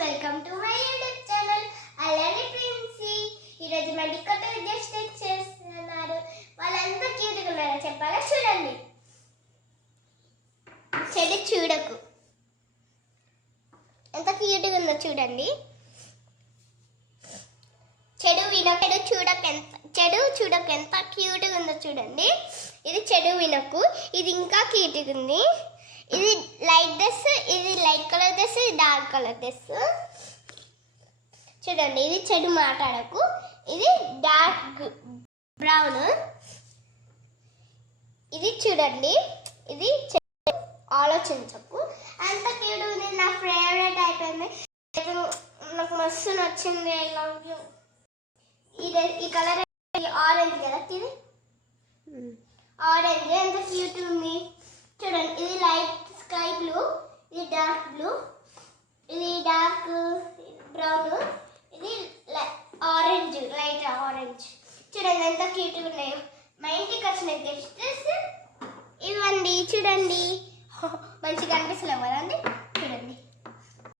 Welcome to my YouTube channel అలానే princi. ఈరోజు మా డికోట గెస్ట్ చేస్తున్నారు. వాళ్ళంతా క్యూట్గా ఉన్నారో చెప్పాలా? చూడండి. చెడు చూడకు, ఎంత క్యూట్గా ఉందో చూడండి. చెడు చూడకు ఎంత క్యూట్గా ఉందో చూడండి. ఇది చెడు వినకు, ఇది ఇంకా క్యూట్గా ఉంది. ఇది లైట్ డ్రెస్, ఇది లైట్ కలర్ డ్రెస్, ఇది డార్క్ కలర్ డ్రెస్. చూడండి, ఇది చెడు మాట్లాడకు, ఇది డార్క్ బ్రౌన్. ఇది చూడండి, ఇది చెడు ఆలోచించకు. అంత క్యూట్ ఉంది, నా ఫేవరెట్ అయిపోయింది. నాకు మస్తు నచ్చింది. I love you. ఈ కలర్ ఆరెంజ్ కదా, ఇది ఆరెంజ్ ఎంత క్యూట్ ఉంది చూడండి. ఇది లైట్ స్కై బ్లూ, ఇది డార్క్ బ్లూ, ఇది డార్క్ బ్రౌన్, ఇది ఆరెంజ్, లైట్ ఆరెంజ్. చూడండి ఎంత క్యూట్గా ఉన్నాయో. మా ఇంటికి వచ్చిన గెస్ట్స్ ఇవ్వండి. చూడండి, మంచిగా అనిపిస్తలేవు కదండి.